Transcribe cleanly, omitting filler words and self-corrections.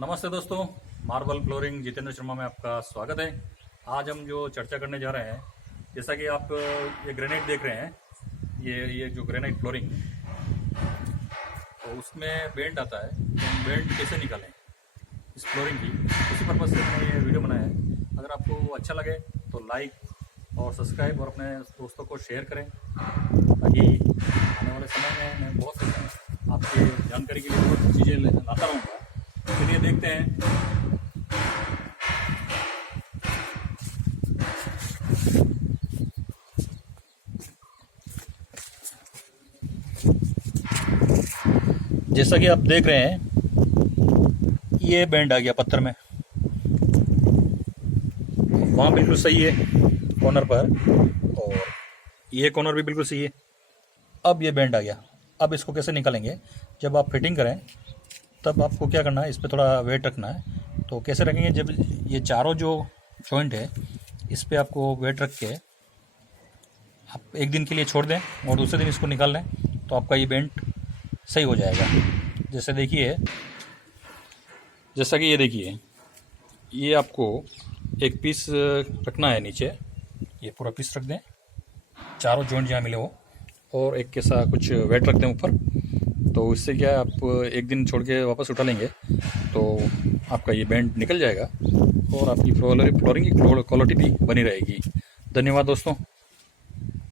नमस्ते दोस्तों, marble flooring Jitendra Sharma में आपका स्वागत है। आज हम जो चर्चा करने जा रहे हैं, जैसा कि आप ये ग्रेनाइट देख रहे हैं, ये जो ग्रेनाइट फ्लोरिंग, तो उसमें बेंड आता है, तो हम बेंड कैसे निकालें इस फ्लोरिंग की, उसी पर्पज़ से मैंने ये वीडियो बनाया है। अगर आपको अच्छा लगे तो लाइक और सब्सक्राइब और अपने दोस्तों को शेयर करें, ताकि आने वाले समय में मैं बहुत आपके जानकारी के लिए बहुत चीज़ें लाता रहूँगा। चलिए देखते हैं। जैसा कि आप देख रहे हैं, ये बैंड आ गया पत्थर में, वहाँ बिल्कुल सही है कॉर्नर पर, और ये कॉर्नर भी बिल्कुल सही है। अब ये बैंड आ गया। अब इसको कैसे निकालेंगे? जब आप फिटिंग करें तब आपको क्या करना है, इस पर थोड़ा वेट रखना है। तो कैसे रखेंगे? जब ये चारों जो जॉइंट है, इस पर आपको वेट रख के आप एक दिन के लिए छोड़ दें और दूसरे दिन इसको निकाल लें, तो आपका ये बेंट सही हो जाएगा। जैसे देखिए, जैसा कि ये देखिए, ये आपको एक पीस रखना है नीचे, ये पूरा पीस रख दें, चारों जॉइंट जहाँ मिले हो, और एक कैसा कुछ वेट रख दें ऊपर। तो इससे क्या है, आप एक दिन छोड़ के वापस उठा लेंगे तो आपका ये बेंट निकल जाएगा और आपकी फ्लोरिंग की क्वालिटी भी बनी रहेगी। धन्यवाद दोस्तों।